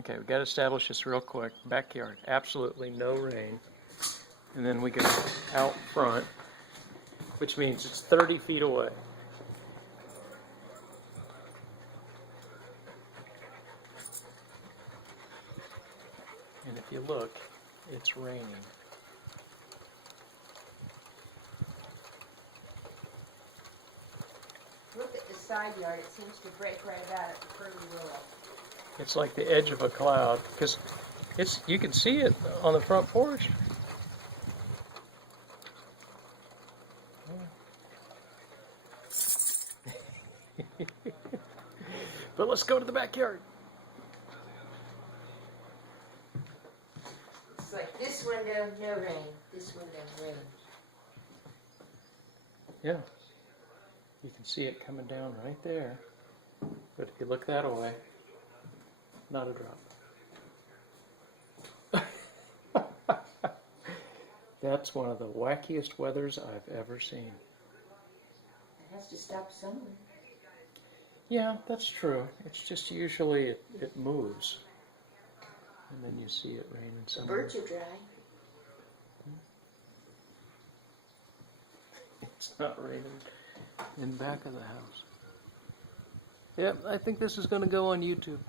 Okay, we got to establish this real quick. Backyard, absolutely no rain. And then we go out front, which means it's 30 feet away. And if you look, it's raining. Look at the side yard. It seems to break right out at the pretty willow. It's like the edge of a cloud, because you can see it on the front porch. But let's go to the backyard. It's like this window, no rain. This window, rain. Yeah. You can see it coming down right there. But if you look that way, not a drop. That's one of the wackiest weathers I've ever seen. It has to stop somewhere. Yeah, that's true. It's just usually it moves. And then you see it raining The somewhere. birds are dry. It's not raining in back of the house. Yep, I think this is going to go on YouTube.